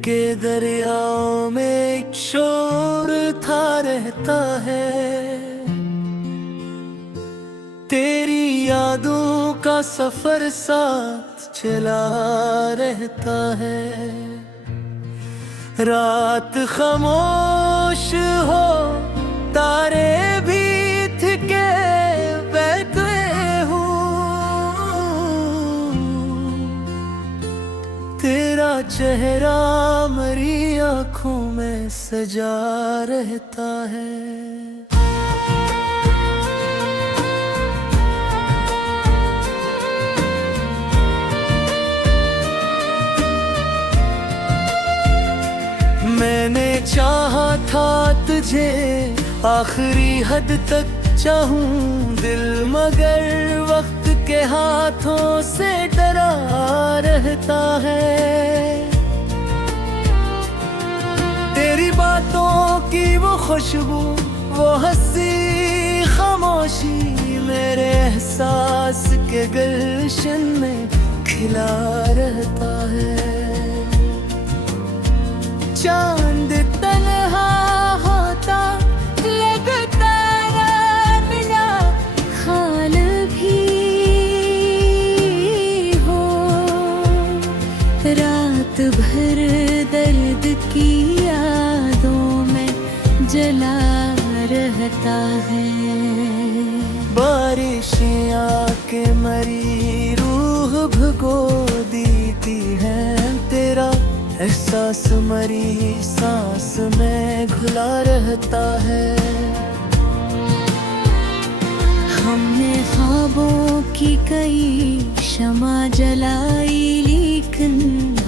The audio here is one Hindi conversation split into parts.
के दरियाओं में एक शोर था रहता है। तेरी यादों का सफर साथ चला रहता है। रात खामोश हो, तारे भी थिके बैठे हूँ। तेरा चेहरा मरी आँखों में सजा रहता है। मैंने चाहा था तुझे आखिरी हद तक चाहूं दिल, मगर वक्त के हाथों से डरा रहता है। तेरी बातों की वो खुशबू, वो हंसी खामोशी मेरे एहसास के गुलशन में खिला रहता है। चांद तन्हा होता लगता बिना ख्याल भी हो। रात भर दर्द की यादों में जला रहता है। बारिशें आके मरी रूह भगो देती है। तेरा एहसास मरी सांस में घुला रहता है। हमने ख्वाबों की कई शमा जलाई, लेकिन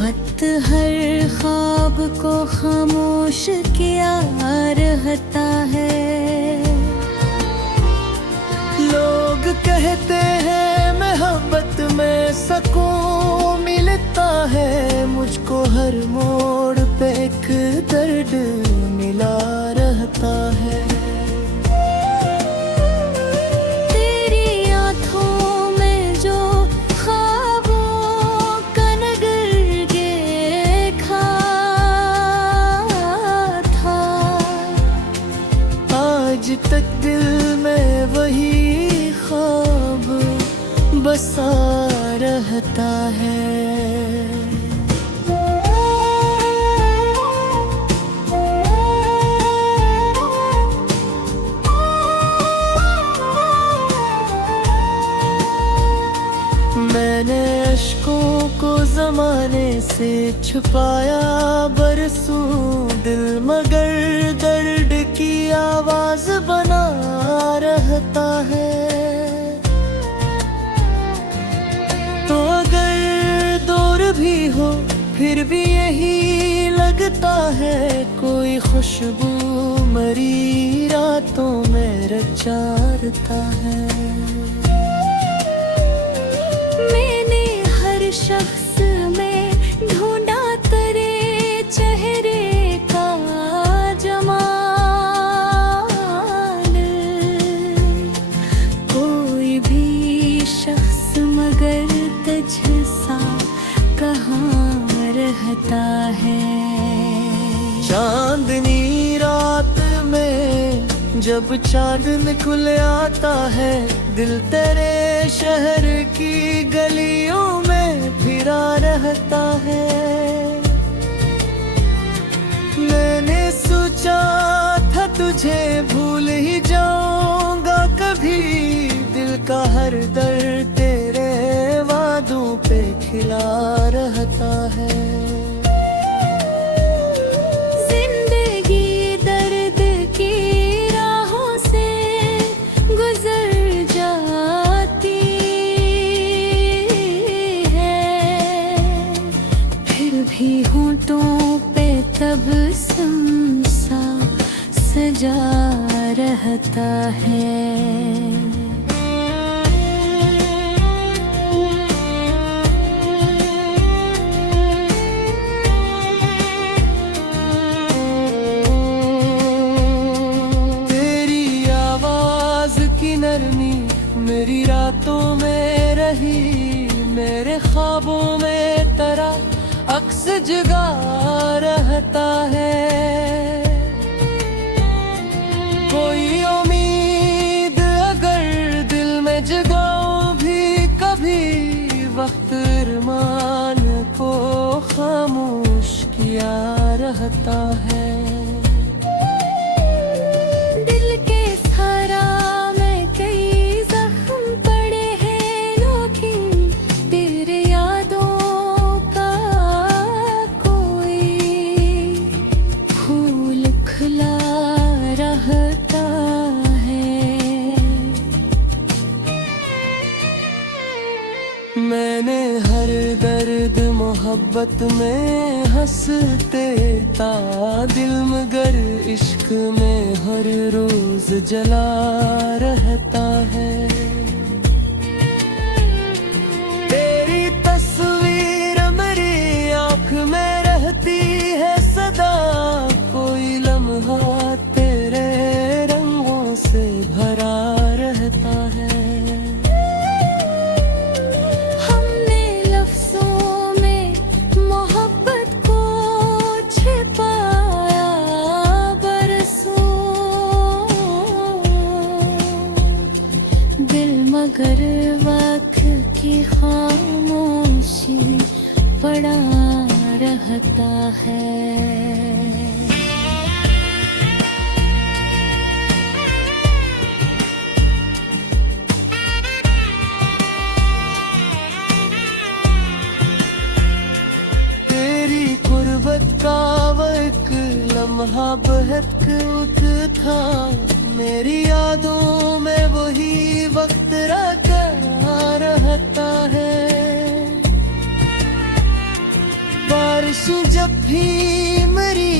वक्त हर ख्वाब को खामोश किया रहता है। लोग कहते हैं मोहब्बत में सुकून मिलता है, मुझको हर मोड़ पे एक दर्द मिला रहता है। तेरी आँखों में जो ख्वाबों का नगर देखा था, आज तक दिल में वही ख्वाब बसा रहता है। मैंने अश्कों को ज़माने से छुपाया बरसों दिल, मगर दर्द की आवाज़ बना रहता है। तो अगर दूर भी हो फिर भी यही लगता है, कोई खुशबू मरी रातों में रचाता है। मैंने हर शख्स में ढूंढा तेरे चेहरे का जमाल, कोई भी शख्स मगर तुझसा कहाँ रहता है। चांदनी रात में जब चांद निकल आता है, दिल तेरे शहर की गलियों में फिरा रहता है। मैंने सोचा था तुझे भूल ही जाऊंगा कभी, दिल का हर दर्द तेरे वादों पे खिला रहता है। होंठों पे तब समसा सजा रहता है। तेरी आवाज की नरमी मेरी रातों में रही, मेरे ख्वाबों में तेरा अक्स जगा रहता है। कोई उम्मीद अगर दिल में जगाऊं भी कभी, वक्त अरमान को खामोश किया रहता है। दिल के सहारा में कई जख्म पड़े हैं, लेकिन तेरे यादों का कोई फूल खिला रहता है। मैंने हर दर्द मोहब्बत में हंसते था दिल, मगर इश्क में हर रोज जला रहता है। तेरी तस्वीर मेरी आँख में रहती है सदा, कोई लम्हा तेरे रंगों से भरा रहता है। हमने लफ्जों में मोहब्बत को छिपाया बरसों, दिल मगर वक्त की खामोशी पड़ा रहता है। का वो एक लम्हा बहक उठा, मेरी यादों में वही वक्त रखा रहता है। बारिश जब भी मेरी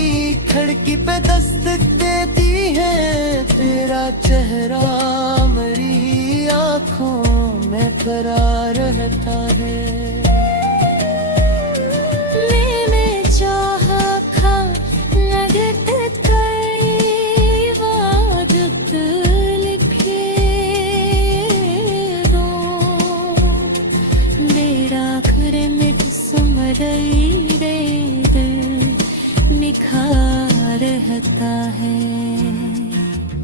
खिड़की पे दस्तक देती है, तेरा चेहरा मेरी आँखों में खड़ा रहता है। रहता है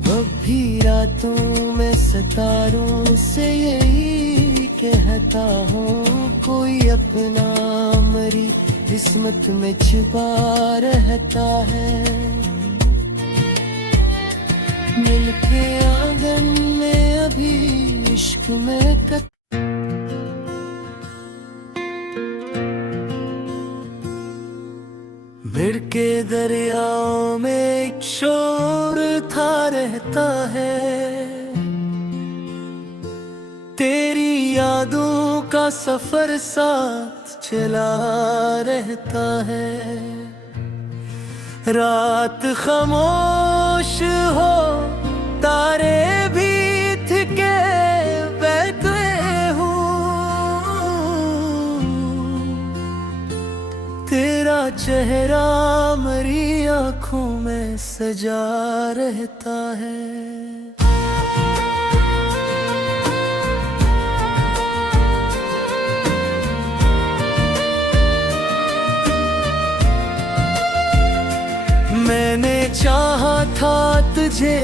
अब भी रातों में सितारों से यही कहता हूँ, कोई अपना मरी किस्मत में छुपा रहता है। मिलके आंगन में अभी इश्क में भिड़ के दरियाओं में एक शोर था रहता है। तेरी यादों का सफर साथ चला रहता है। रात खामोश हो तारे भी थिके बैठे हूँ, तेरा चेहरा मेरी आँखों में सजा रहता है। मैंने चाहा था तुझे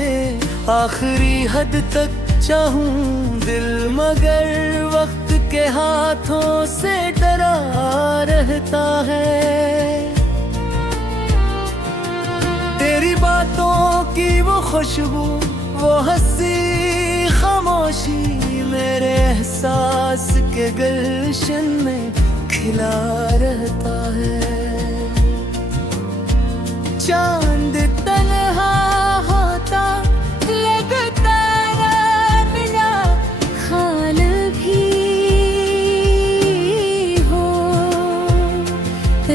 आखिरी हद तक चाहूं दिल, मगर वक्त के हाथों से डरा रहता है। तेरी बातों की वो खुशबू, वो हंसी खामोशी मेरे एहसास के गुलशन में खिला रहता है। चांद तन्हा होता लगता मिला खाल भी हो,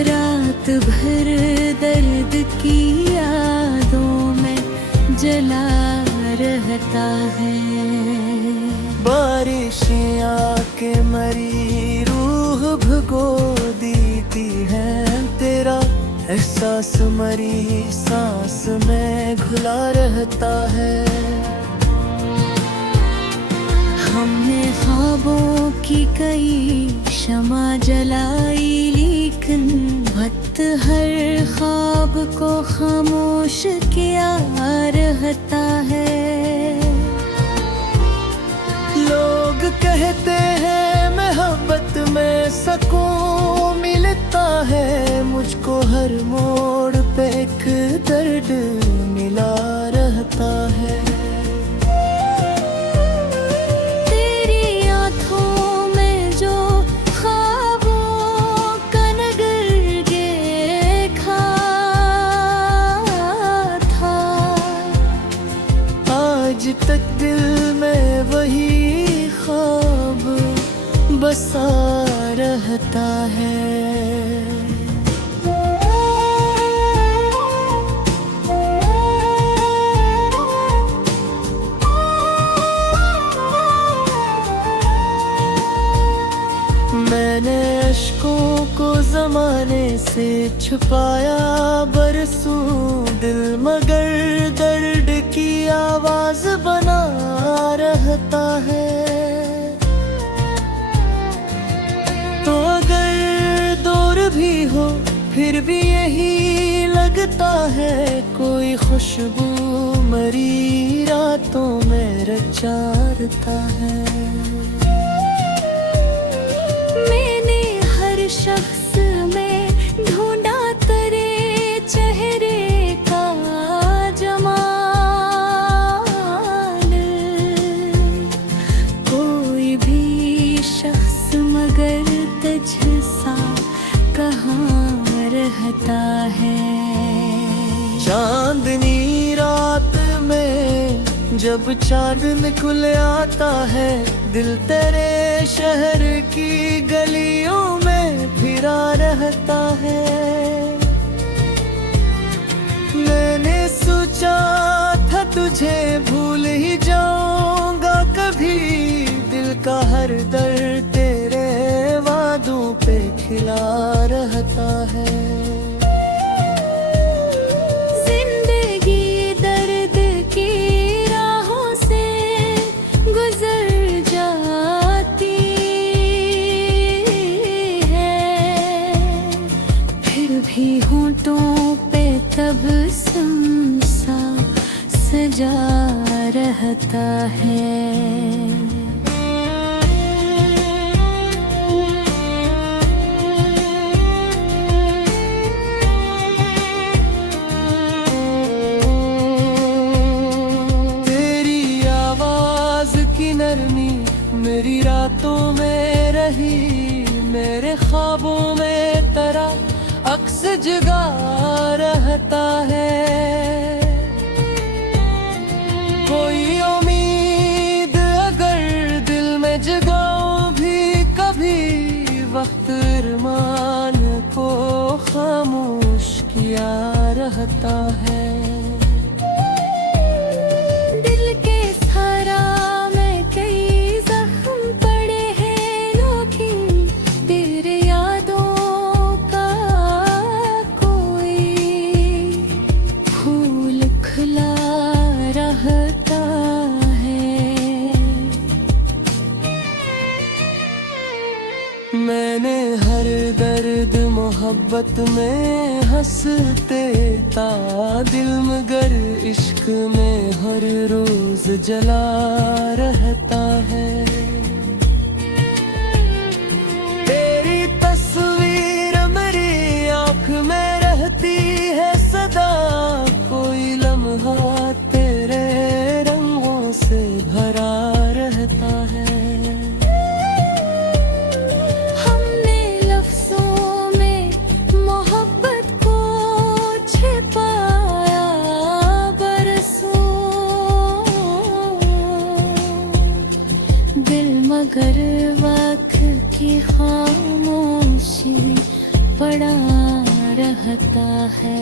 रात भर दर्द की यादों में जला रहता है। बारिशें आके मरी रूह भगो देती है, तेरा एहसास मरी सांस में घुला रहता है। हमने ख्वाबों की कई शमा जलाई, लेकिन वक्त हर ख्वाब को खामोश किया रहता है। लोग कहते हैं मोहब्बत में सुकून मिलता है, मुझको हर मोड़ पे एक दर्द मिला रहता है। तेरी आँखों में जो ख्वाबों का नगर देखा था, आज तक दिल में वही ख्वाब बसा रहता है। मैंने अश्कों को ज़माने से छुपाया बरसों दिल, मगर दर्द की आवाज़ बना रहता है। तो अगर दूर भी हो फिर भी यही लगता है, कोई खुशबू मरी रातों में रचाता है। मैंने हर शख्स में ढूंढा तेरे चेहरे का जमाल, कोई भी शख्स मगर तुझसा कहाँ रहता है। चांदनी रात में जब चांद निकल आता है, दिल तेरे शहर की गलियों में फिरा रहता है। मैंने सोचा था तुझे भूल ही जाऊंगा कभी, दिल का हर दर्द तेरे वादों पे खिला रहता है। भी होंठों पे तब सा सजा रहता है। तेरी आवाज की नरमी मेरी रातों में रही, मेरे ख्वाबों में तेरा अक्स जगा रहता है। कोई उम्मीद अगर दिल में जगाऊं भी कभी, वक्त अरमान को खामोश किया रहता है। दिल के सारा में कई जख्म पड़े हैं, लेकिन तेरे यादों रहता है। मैंने हर दर्द मोहब्बत में हंसते था दिल, मगर इश्क में हर रोज जला रहता है। तेरी तस्वीर मेरी आँख में रहती है सदा, कोई लम्हा तेरे रंगों से भरा रहता है। हमने लफ्जों में मोहब्बत को छिपाया बरसों, दिल मगर वक्त की खामोशी पड़ा रहता है।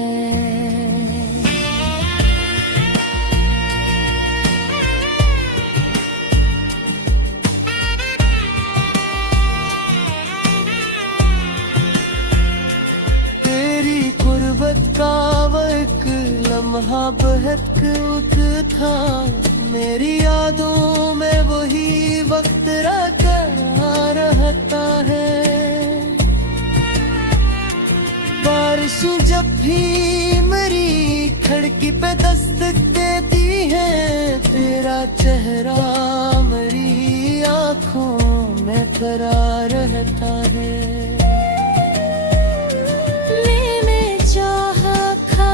का वो एक लम्हा बहक उठा, मेरी यादों में वही वक्त रखा रहता है। बारिश पे दस्तक देती है, तेरा चेहरा मेरी आँखों में खरा रहता है। मैंने चाहा था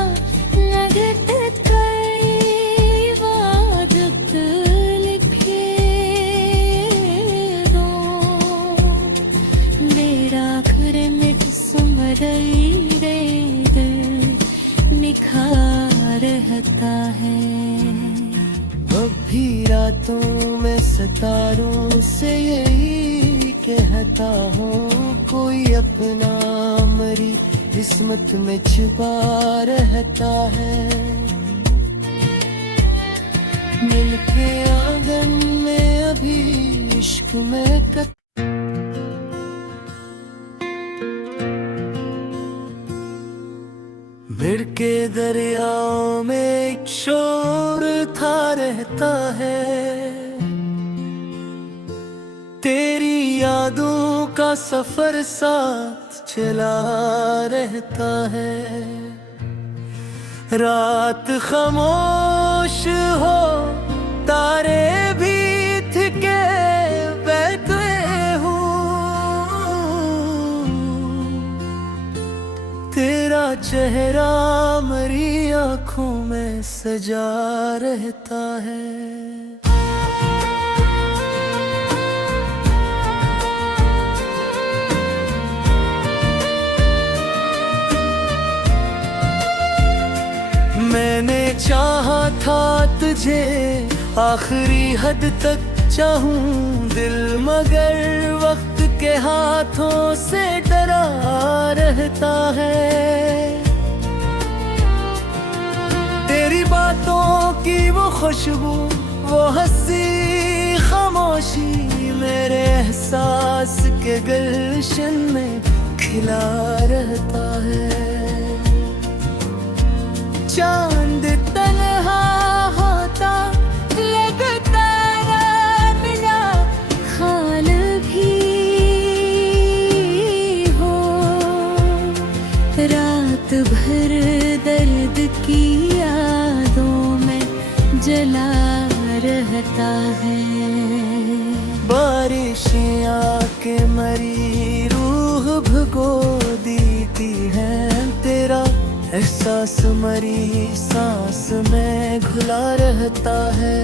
लगत कई वादत लिखे दो, मेरा घर मिट सुमरई रे दिल निखार रहता है। अब भी रातों में सितारों से यही कहता हूँ, कोई अपना मरी किस्मत में छुपा रहता है। मिलके आंगन में अभी इश्क में भिड़ के दरियाओं में एक शोर था रहता है, तेरी यादों का सफर साथ चला रहता है। रात खामोश हो, तारे भी थिके बैठे हूँ, तेरा चेहरा मेरी आँखों में सजा रहता है। मैंने चाहा था तुझे आखिरी हद तक चाहूं दिल, मगर वक्त के हाथों से डरा रहता है। तेरी बातों की वो खुशबू, वो हंसी खामोशी मेरे एहसास के गुलशन में खिला रहता है। चांद तन्हा होता लगता मिला, खाल भी हो, रात भर दर्द की यादों में जला रहता है। बारिशें आके मरी रूह भगो देती है, तेरा एहसास मरी सांस में घुला रहता है।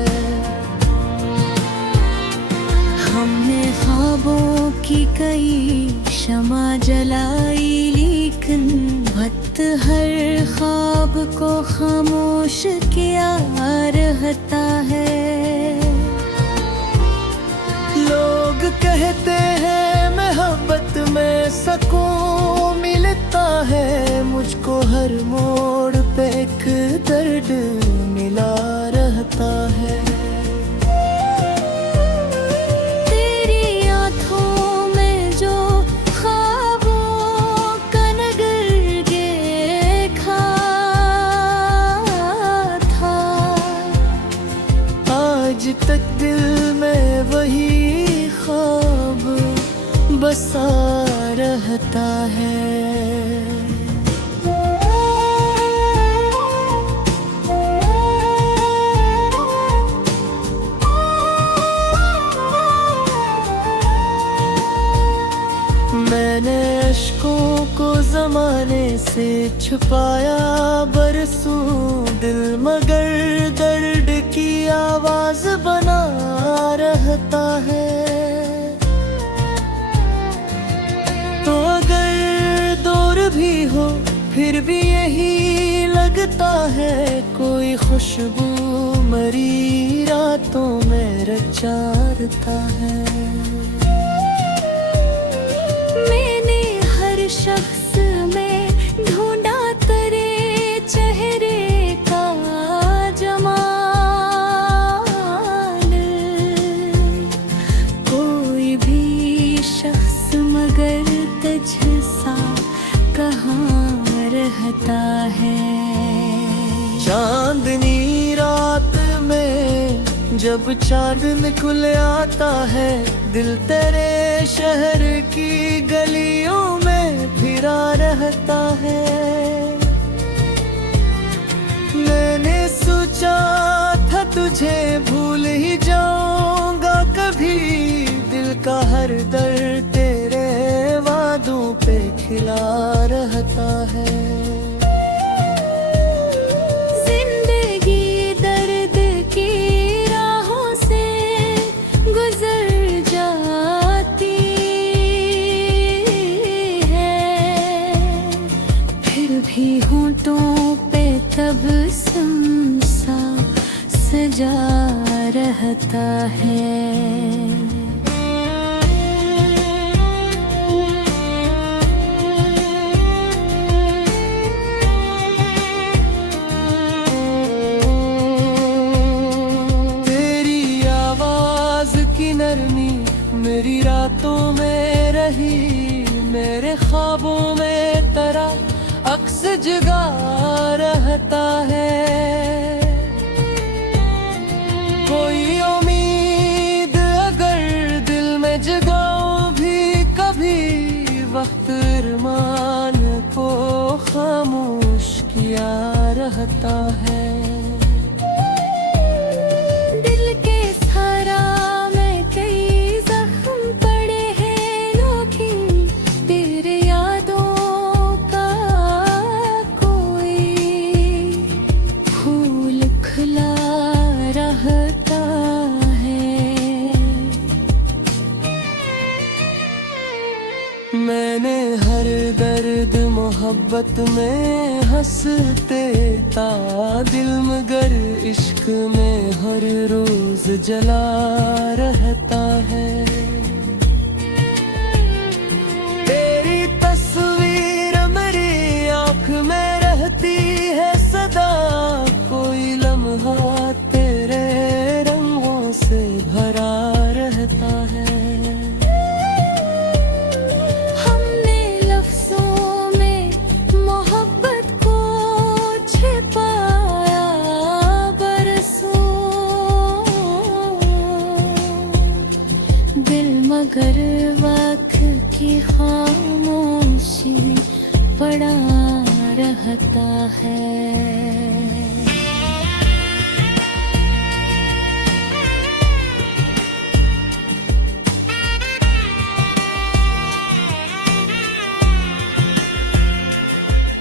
हमने ख्वाबों की कई शमा जलाई, लेकिन वक्त हर ख्वाब को खामोश किया रहता है। लोग कहते हैं मोहब्बत में सुकून मिलता है, मुझको हर मोड़ पे एक दर्द मिला रहता है। तेरी आँखों में जो ख्वाबों का नगर देखा था, आज तक दिल में वही ख्वाब बसा रहता है। मैंने अश्कों को जमाने से छुपाया बरसों दिल, मगर दर्द की आवाज बना रहता है। तो अगर दूर भी हो फिर भी यही लगता है, कोई खुशबू मरी रातों में रचाता है। मैंने हर शख्स में ढूंढा तेरे चेहरे का जमाल, कोई भी शख्स मगर तुझसा कहाँ रहता है। चांदनी रात में जब चांद निकल आता है, दिल तेरे शहर की गलियों में फिरा रहता है। मैंने का हर दर्द तेरे वादों पे खिला रहता है। जिंदगी दर्द की राहों से गुजर जाती है, फिर भी होंठों पे तबस्सुम सा सजा रहता है। नरमी मेरी रातों में रही, मेरे ख्वाबों में तेरा अक्स जगा रहता है। कोई उम्मीद अगर दिल में जगाऊं भी कभी, वक्त अरमान को खामोश किया रहता है। मैंने हर दर्द मोहब्बत में हंसते ता दिल, मगर इश्क में हर रोज जला रहता है। तेरी तस्वीर मेरी आँख में रहती है सदा, कोई लम्हा तेरे रंगों से भरा रहता है। मगर वक्त की खामोशी पड़ा रहता है।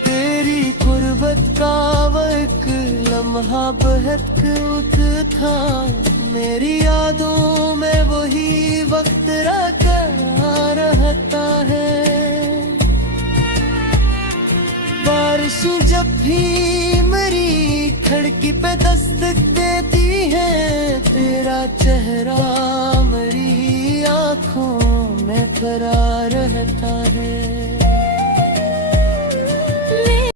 तेरी गुर्बत का वो एक लम्हा बहक था, मेरी यादों में वही वक्त रखा रहता है। बारिश जब भी मेरी खिड़की पे दस्तक देती है, तेरा चेहरा मेरी आँखों में खड़ा रहता है।